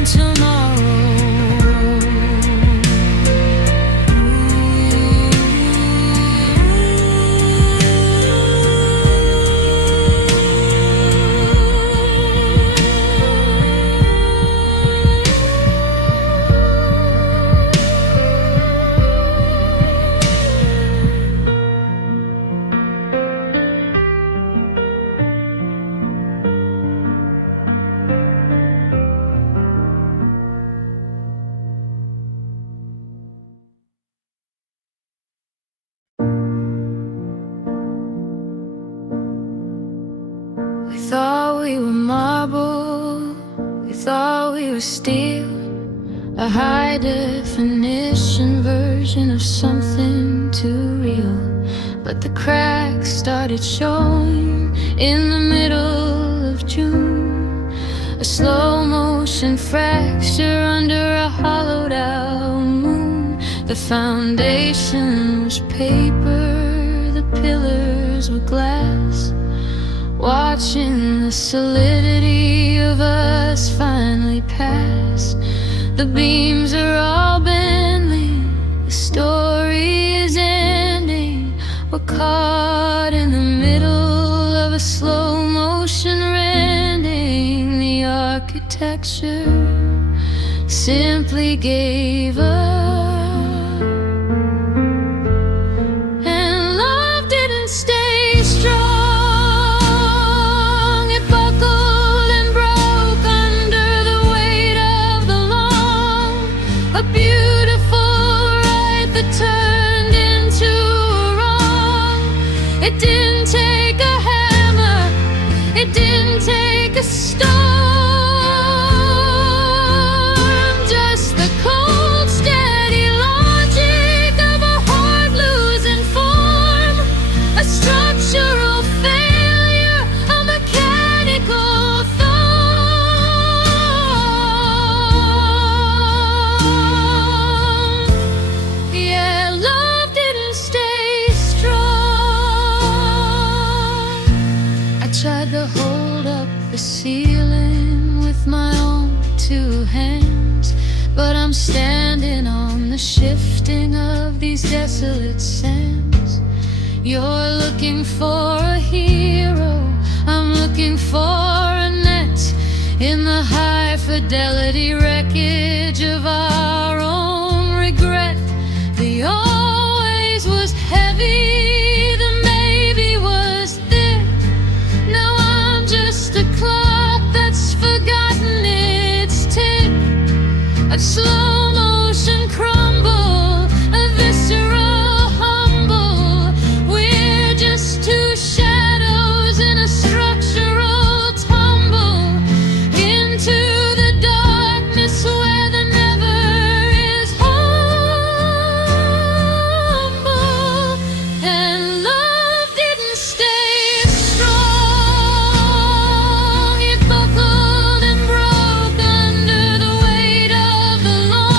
tomorrow. We thought we were marble, we thought we were steel, a high definition version of something too real. But the cracks started showing in the middle of June, a slow motion fracture under a hollowed out moon. The foundation was paper, the pillars were glass, watching the solidity of us finally pass. The beams are all bending, the story is ending. We're caught in the middle of a slow motion rending. The architecture simply gave up. And love didn't stay strong. It buckled and broke under the weight of the long. A beautiful right that turned into a wrong. It didn't take a hammer, it didn't take a storm, just the cold, steady logic of a heart losing form, a structural failure, a mechanical thorn. Yeah, love didn't stay strong. I tried to hold up the ceiling with my own two hands, but I'm standing on the shifting of these desolate sands. You're looking for a hero, I'm looking for a net in the high fidelity wreckage of our own regret. The always was heavy, the maybe was thick. Now I'm just a clock that's forgotten its tick. A slow motion crumble, a visceral humble. We're just two shadows in a structural tumble into the darkness where the never is humble. And love didn't stay strong. It buckled and broke under the weight of the long.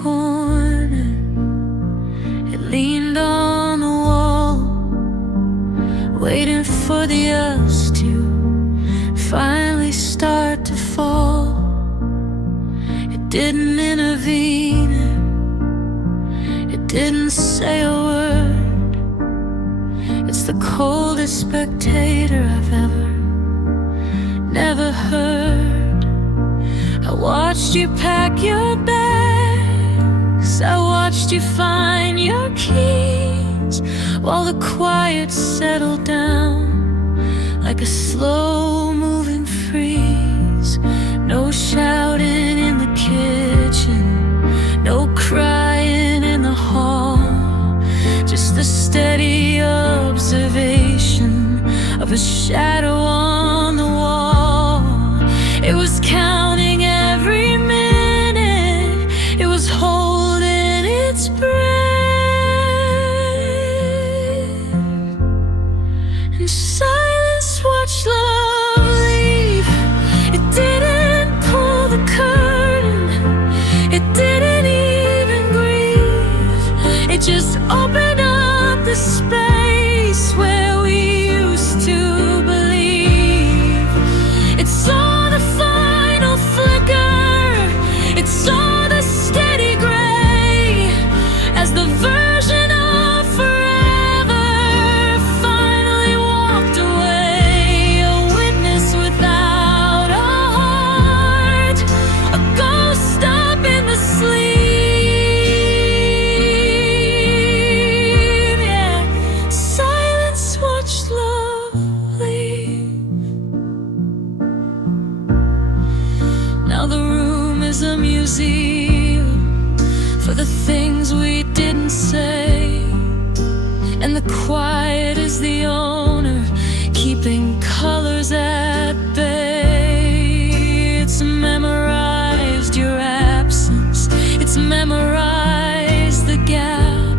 corner. It leaned on the wall, waiting for the earth to finally start to fall. It didn't intervene, it didn't say a word. It's the coldest spectator I've never heard. I watched you pack your bags, I watched you find your keys, while the quiet settled down like a slow-moving freeze. No shouting in the kitchen, no crying in the hall, just the steady observation of a shadow on the wall. It was counting every minute, it was holding its breath, and silence watched love leave. It didn't pull the curtain, it didn't even grieve. It just opened up the space where we used to believe. It saw the final flicker, it saw the steady gray, as the version of forever finally walked away. A witness without a heart, a ghost up in the sleep. Yeah, silence watched love leave. Now the room is a museum for the things we didn't say, and the quiet is the owner, keeping colors at bay. It's memorized your absence, it's memorized the gap,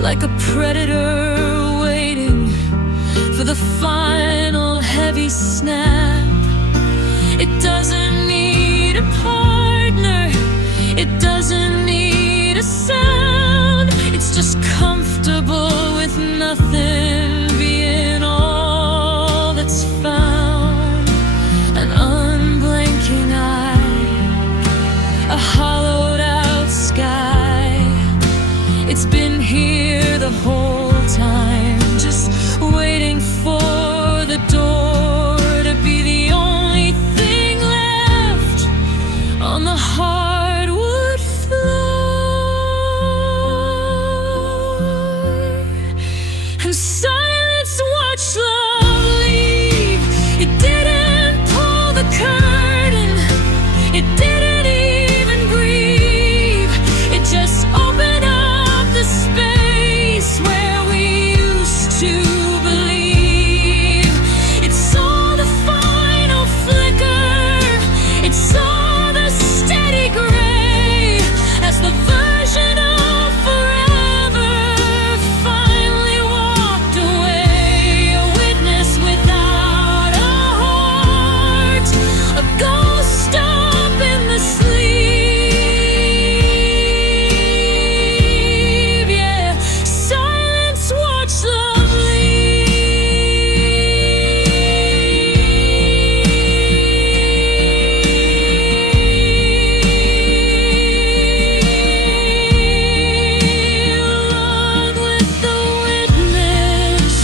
like a predator waiting for the final heavy snap. It doesn't need a partner, it doesn't need a sound. It's just comfortable with nothing being all that's found. An unblinking eye, a hollowed out sky. It's been here the whole time, just waiting for the door to be the only thing left on the hardwood floor. And silence watched love leave. It didn't pull the curtain, it didn't even grieve. It just opened up the space where we used to believe. It saw the final flicker, it saw the steady gray, as the version of forever finally walked away. A witness without a heart, a ghost up in the sleep. Yeah, silence watched love leave. Along with the witness.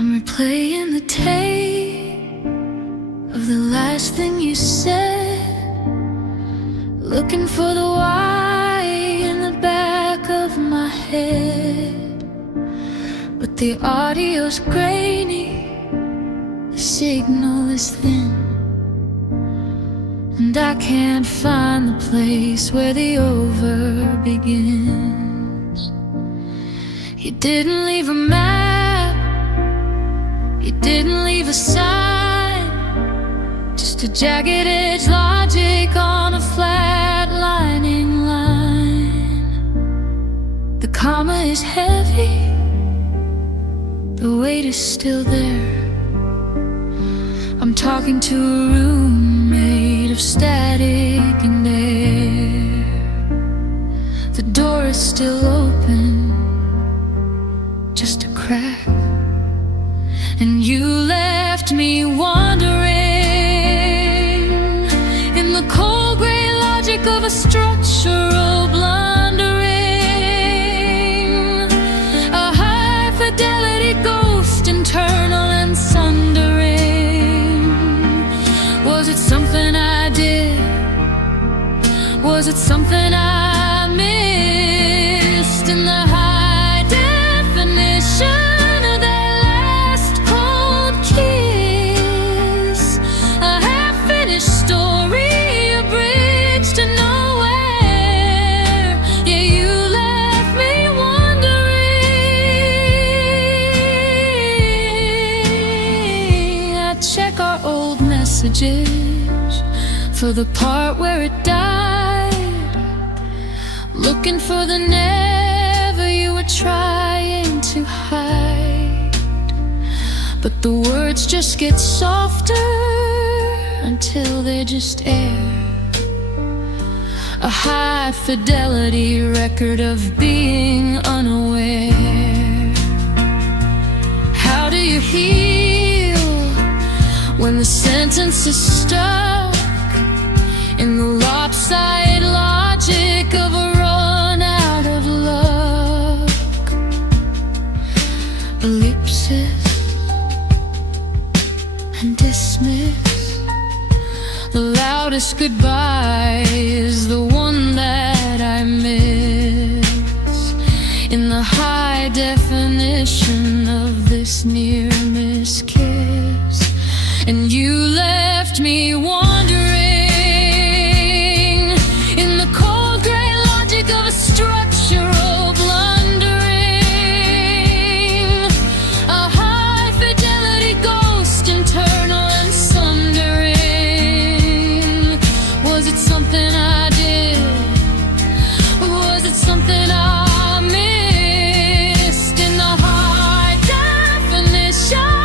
I'm replaying the tape of the last thing you said, looking for the why in the back of my head. But the audio's grainy, the signal is thin, and I can't find the place where the over begins. didn't leave a map, you didn't leave a sign, just a jagged edge logic on a flatlining line. The comma is heavy, the weight is still there. I'm talking to a room made of static and air. The door is still open, just a crack. And you left me wandering in the cold gray logic of a structural blundering, a high fidelity ghost, internal and sundering. Was it something I did? Was it something I missed in the high definition? For the part where it died, looking for the never you were trying to hide. But the words just get softer until they're just air, a high fidelity record of being unaware. How do you heal when the sentence is stuck in the lopsided logic of a run out of luck? Ellipsis and dismiss. The loudest goodbye is the one that I miss in the high definition of this near miss kiss. And you left me wandering in the cold gray logic of a structural blundering, a high fidelity ghost, internal and sundering. Was it something I did? Was it something I missed in the high definition?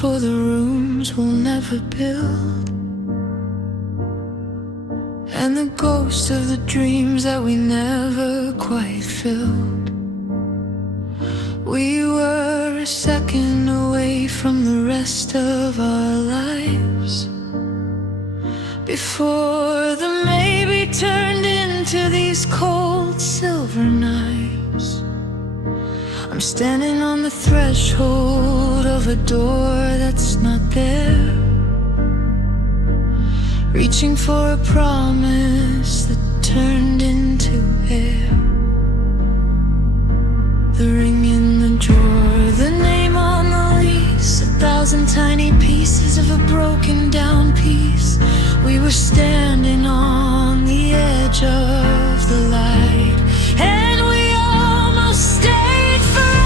For the rooms we'll never build, and the ghosts of the dreams that we never quite filled. We were a second away from the rest of our lives, before the maybe turned into these cold silver knives. I'm standing on the threshold of a door that's not there, reaching for a promise that turned into air. The ring in the drawer, the name on the lease, 1,000 tiny pieces of a broken down piece. We were standing on the edge of the light, and we almost stayed forever.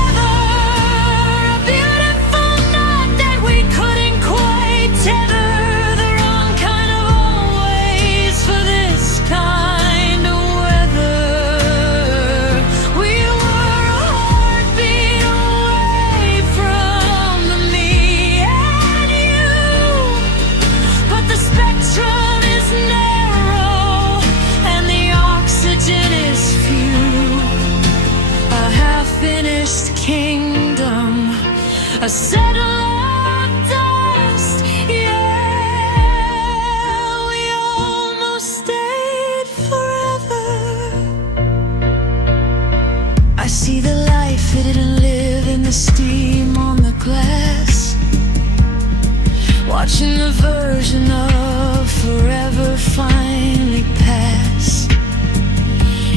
watching the version of forever finally pass.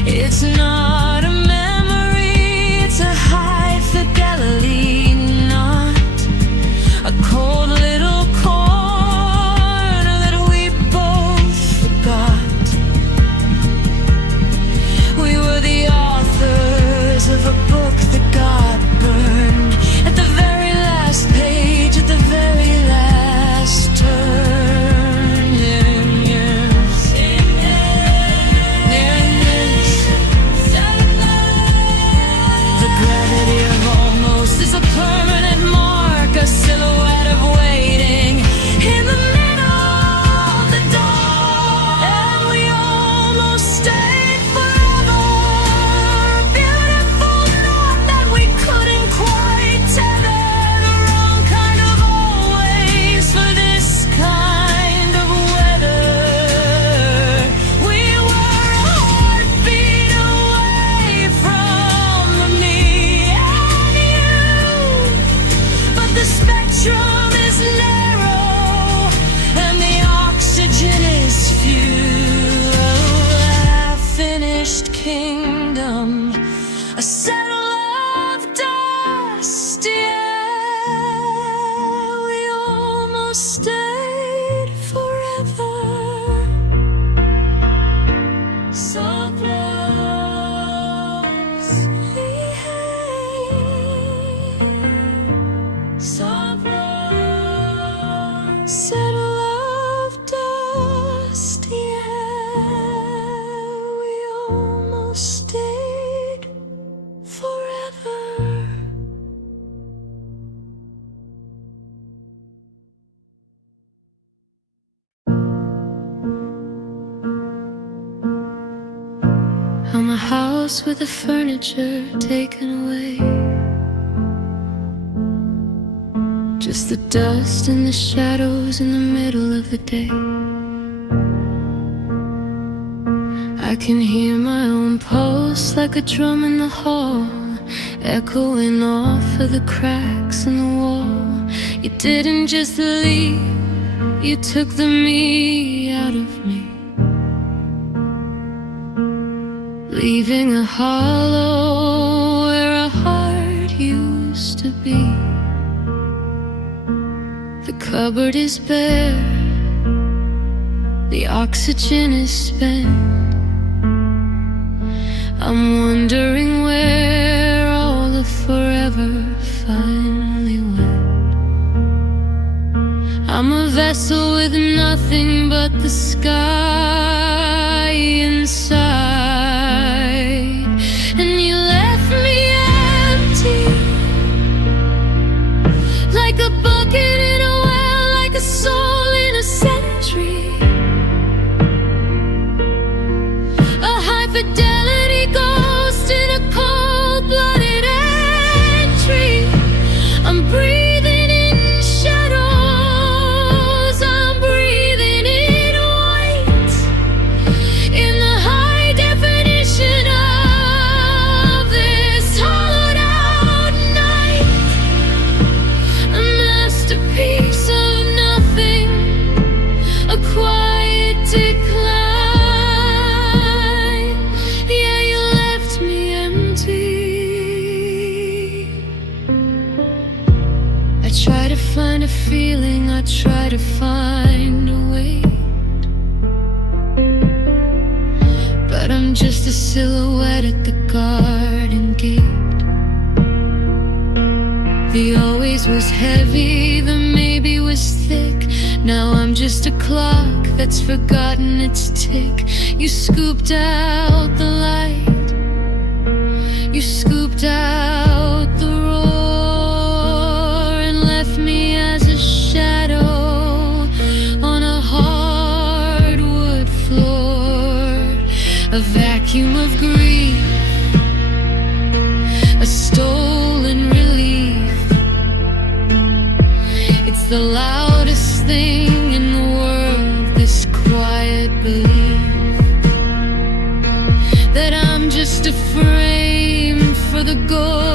It's not a memory, it's a high fidelity, not a cold little corner that we both forgot. We were the authors of a book that got burned at the very last page, at the very last turn. The gravity of almost is a permanent mark, a silhouette of waiting in the middle of the dawn. And we almost stayed forever, a beautiful knot that we couldn't quite tether. The wrong kind of always for this kind of weather. We were a heartbeat away from me and you, but the spectrum is narrow and the oxygen is few. A finished kingdom, a settle of dust. Yeah, we almost stayed forever, so close, so close. Settle of dust. Yeah, we almost stayed forever. I'm a house with the furniture taken away, just the dust and the shadows in the middle of the day. I can hear my own pulse like a drum in the hall, echoing off of the cracks in the wall. You didn't just leave, you took the me out of me, leaving a hollow where a heart used to be. The cupboard is bare, the oxygen is spent. I'm wondering where all the forever finally went. I'm a vessel with nothing but the sky inside, and you left me empty, like a bucket in a well, like a soul in a century, a high fidelity ghost in a cold-blooded entry. I'm breathing in shadows, I'm breathing in white, in the high definition of this hollowed out night. A masterpiece of nothing, a quiet decline. Yeah, you left me empty. I try to find a feeling, I try to find a way, but I'm just a silhouette at the garden gate. The always was heavy, the maybe was thick. Now I'm just a clock that's forgotten its tick. You scooped out the light, you scooped out the roar, and left me as a shadow on a hardwood floor. A vacuum of grief, a stolen relief. It's the loudest thing in the world, this quiet belief that I'm just a frame for the goal.